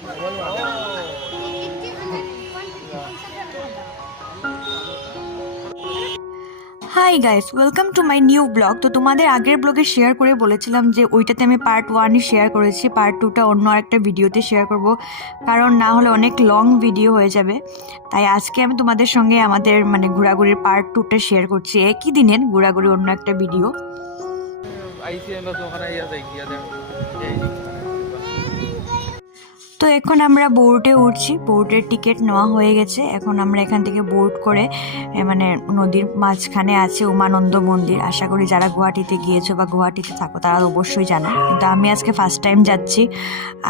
Hi guys welcome to my new blog তো তোমাদের আগের ব্লগে শেয়ার করে বলেছিলাম যে ওইটাতে আমি পার্ট ওয়ানই শেয়ার করেছি পার্ট টুটা অন্য আরেকটা ভিডিওতে শেয়ার করব, কারণ না হলে অনেক লং ভিডিও হয়ে যাবে। তাই আজকে আমি তোমাদের সঙ্গে আমাদের মানে ঘোরাঘুরির পার্ট টুটা শেয়ার করছি। একই দিনের ঘোরাঘুরি অন্য একটা ভিডিও তো এখন আমরা বোর্ডে উঠছি। বোর্ডের টিকিট নেওয়া হয়ে গেছে। এখন আমরা এখান থেকে বোর্ড করে মানে নদীর মাঝখানে আছে উমানন্দ মন্দির। আশা করি যারা গুয়াহাটিতে গিয়েছো বা গুয়াহাটিতে থাকো, তারা অবশ্যই জানো। কিন্তু আমি আজকে ফার্স্ট টাইম যাচ্ছি,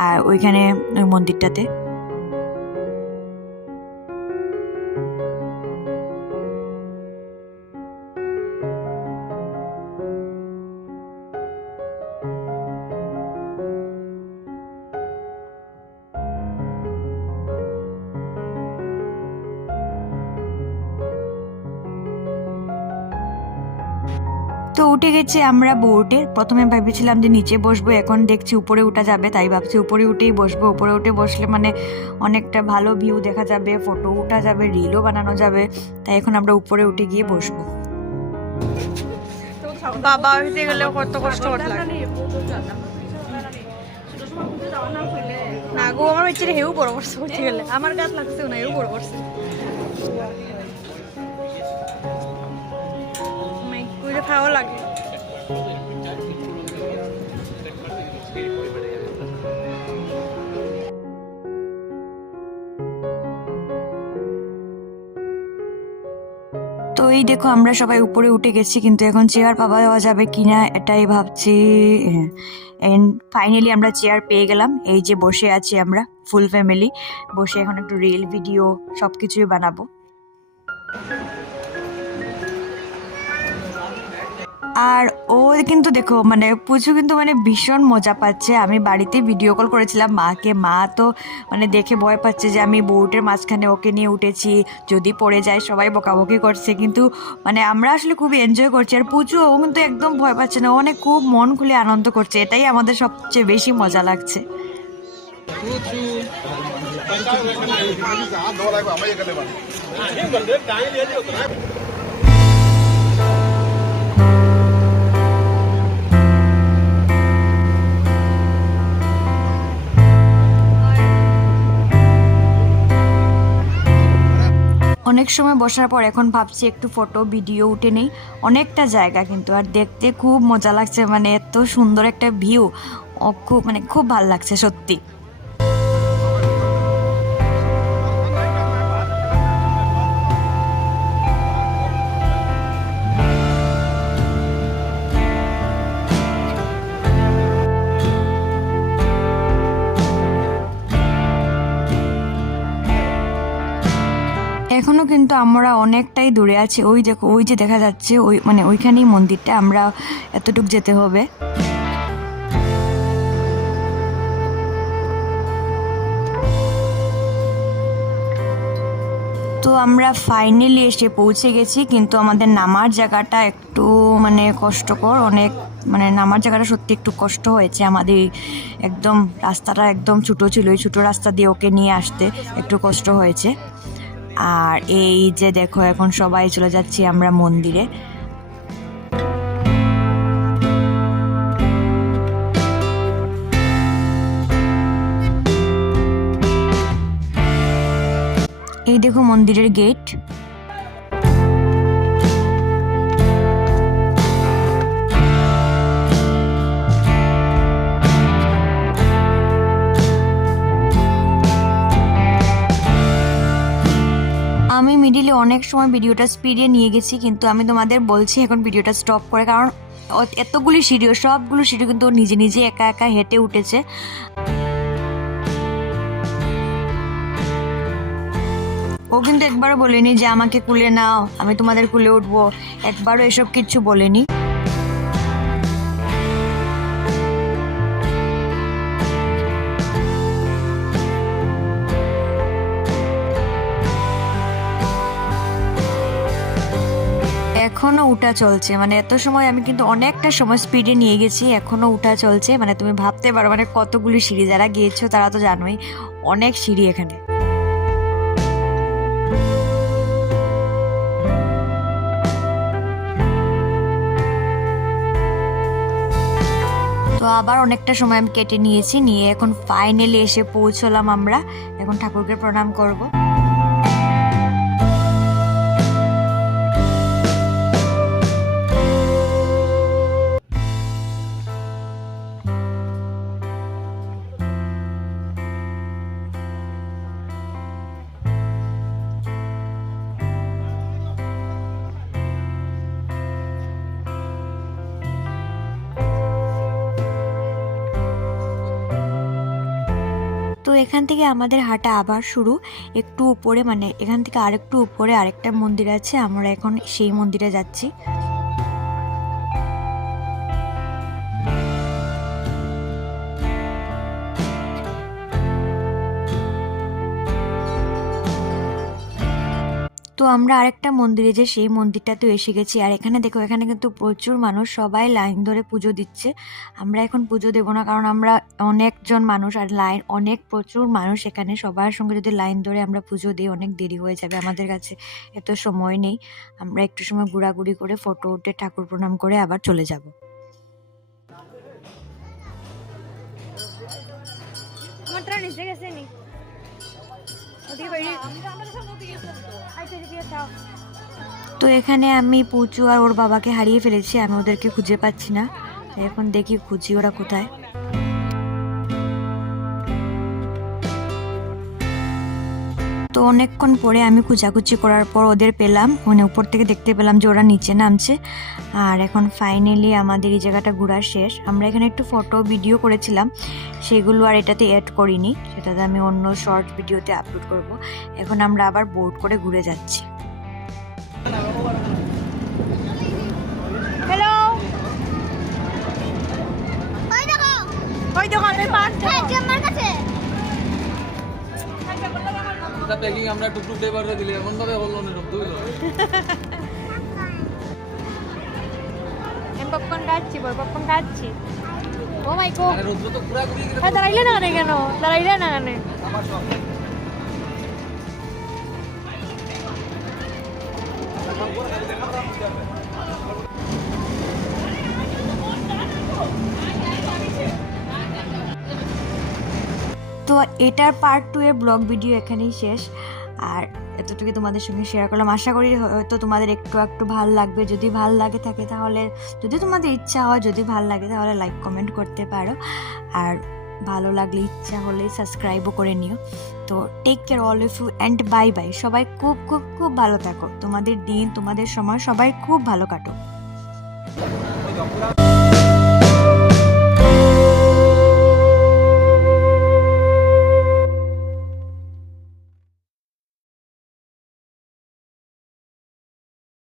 আর ওইখানে ওই মন্দিরটাতে। তো উঠে গেছি আমরা বোর্ডে প্রথমে ভেবেছিলাম যে নিচে বসবো, এখন দেখছি উপরে উঠা যাবে, তাই ভাবছি উপরে উঠেই বসবো। উপরে উঠে বসলে মানে অনেকটা ভালো ভিউ দেখা যাবে ফটো উঠা যাবে রিলও বানানো যাবে, তাই এখন আমরা উপরে উঠে গিয়ে বসবো। বাবা হইতে গেলে কত কষ্ট না গো, আমার হেউ বড় করছে হইতে গেলে। আমার গাছ লাগছেও না, হেউ বড় করছে। তো এই দেখো আমরা সবাই উপরে উঠে গেছি, কিন্তু এখন চেয়ার পাওয়া যাবে কিনা এটাই ভাবছি। এন্ড ফাইনালি আমরা চেয়ার পেয়ে গেলাম। এই যে বসে আছি আমরা ফুল ফ্যামিলি বসে এখন একটু রিল ভিডিও সব কিছুই বানাবো। আর ও কিন্তু দেখো মানে পুজো কিন্তু মানে ভীষণ মজা পাচ্ছে। আমি বাড়িতে ভিডিও কল করেছিলাম মাকে। মা তো মানে দেখে ভয় পাচ্ছে যে আমি বোটের মাঝখানে ওকে নিয়ে উঠেছি। যদি পড়ে যায়, সবাই বকাবকি করছে। কিন্তু মানে আমরা আসলে খুবই এনজয় করছি। আর পুজো ও কিন্তু একদম ভয় পাচ্ছে না। ও অনেক খুব মন খুলে আনন্দ করছে। এটাই আমাদের সবচেয়ে বেশি মজা লাগছে। অনেক সময় বসার পর এখন ভাবছি একটু ফটো ভিডিও উঠে নেই। অনেকটা জায়গা কিন্তু, আর দেখতে খুব মজা লাগছে মানে এত সুন্দর একটা ভিউ খুব মানে খুব ভালো লাগছে সত্যি। এখনও কিন্তু আমরা অনেকটাই দূরে আছি। ওই দেখো ওই যে দেখা যাচ্ছে, ওই মানে ওইখানেই মন্দিরটা। আমরা এতটুক যেতে হবে। তো আমরা ফাইনালি এসে পৌঁছে গেছি, কিন্তু আমাদের নামার জায়গাটা একটু মানে কষ্টকর। অনেক মানে নামার জায়গাটা সত্যি একটু কষ্ট হয়েছে। আমাদের একদম রাস্তাটা একদম ছোটো ছিল। ওই ছোটো রাস্তা দিয়ে ওকে নিয়ে আসতে একটু কষ্ট হয়েছে। আর এই যে দেখো এখন সবাই চলে যাচ্ছি আমরা মন্দিরে। এই দেখো মন্দিরের গেট। অনেক সময় ভিডিওটা স্পিডে নিয়ে গেছি, কিন্তু আমি তোমাদের বলছি এখন ভিডিওটা স্টপ করে, কারণ এতগুলি সিঁড়িও সবগুলো সিঁড়ি কিন্তু নিজে নিজে একা একা হেঁটে উঠেছে। ও কিন্তু একবারও বলেনি যে আমাকে কুলে নাও, আমি তোমাদের কুলে উঠবো, একবারও এসব কিচ্ছু বলেনি। উঠা চলছে। মানে এত সময় আমি কিন্তু অনেকটা সময় স্পিডে নিয়ে গেছি, এখনও উঠা চলছে। মানে তুমি ভাবতে পারো মানে কতগুলি সিঁড়ি, যারা গিয়েছো তারা তো জানোই, অনেক সিঁড়ি এখানে। তো আবার অনেকটা সময় আমি কেটে নিয়েছি, নিয়ে এখন ফাইনালি এসে পৌঁছলাম আমরা। এখন ঠাকুরকে প্রণাম করব। তো এখান থেকে আমাদের হাঁটা আবার শুরু। একটু উপরে মানে এখান থেকে আরেকটু উপরে আরেকটা মন্দির আছে, আমরা এখন সেই মন্দিরে যাচ্ছি। তো আমরা আরেকটা মন্দিরে যে সেই মন্দিরটাতে এসে গেছি। আর এখানে দেখো, এখানে কিন্তু প্রচুর মানুষ, সবাই লাইন ধরে পুজো দিচ্ছে। আমরা এখন পুজো দেবো না, কারণ আমরা অনেকজন মানুষ আর লাইন অনেক প্রচুর মানুষ এখানে। সবার সঙ্গে যদি লাইন ধরে আমরা পুজো দিই, অনেক দেরি হয়ে যাবে আমাদের কাছে। এত সময় নেই। আমরা একটু সময় ঘোরাঘুরি করে ফটো উঠে ঠাকুর প্রণাম করে আবার চলে যাব। আমার ট্রেন গেছে নি? তো এখানে আমি পুচু আর ওর বাবাকে হারিয়ে ফেলেছি আমি ওদেরকে খুঁজে পাচ্ছি না। এখন দেখি খুঁজি ওরা কোথায়। তো অনেকক্ষণ পরে আমি খুঁজাখুচি করার পর ওদের পেলাম। মানে উপর থেকে দেখতে পেলাম যে ওরা নিচে নামছে। আর এখন ফাইনালি আমাদের এই জায়গাটা ঘোরা শেষ। আমরা এখানে একটু ফটো ভিডিও করেছিলাম। সেগুলো আর এটাতে অ্যাড করিনি। সেটাতে আমি অন্য শর্ট ভিডিওতে আপলোড করব। এখন আমরা আবার বোর্ড করে ঘুরে যাচ্ছি। হ্যালো ওই দেখো। ওই দেখো আমি পাঁচ আমার কাছে। এটা প্যাকিং আমরা টুকটুক ড্রাইভারে দিলে। এমন ভাবে হলো না দুই পপকর্ন খাচ্ছি বল পপকর্ন খাচ্ছি? ও মাই গো আরে রৌদ্র তো পুরা ঘুরিয়ে গেলে হ্যাঁ দাঁড়াইলে না কেন? দাঁড়াইলে না কেন? আমার সব। তো এটার পার্ট টু এর ব্লগ ভিডিও এখানেই শেষ। আর এতটুকু তোমাদের সঙ্গে শেয়ার করলাম। আশা করি হয়তো তোমাদের একটু একটু ভালো লাগবে। যদি ভালো লাগে থাকে তাহলে, যদি তোমাদের ইচ্ছা হয়, যদি ভালো লাগে তাহলে লাইক কমেন্ট করতে পারো। আর ভালো লাগলে ইচ্ছা হলে সাবস্ক্রাইবও করে নিও। তো take care all of you and bye bye সবাই খুব খুব খুব ভালো থাকো। তোমাদের দিন, তোমাদের সময় সবাই খুব ভালো কাটো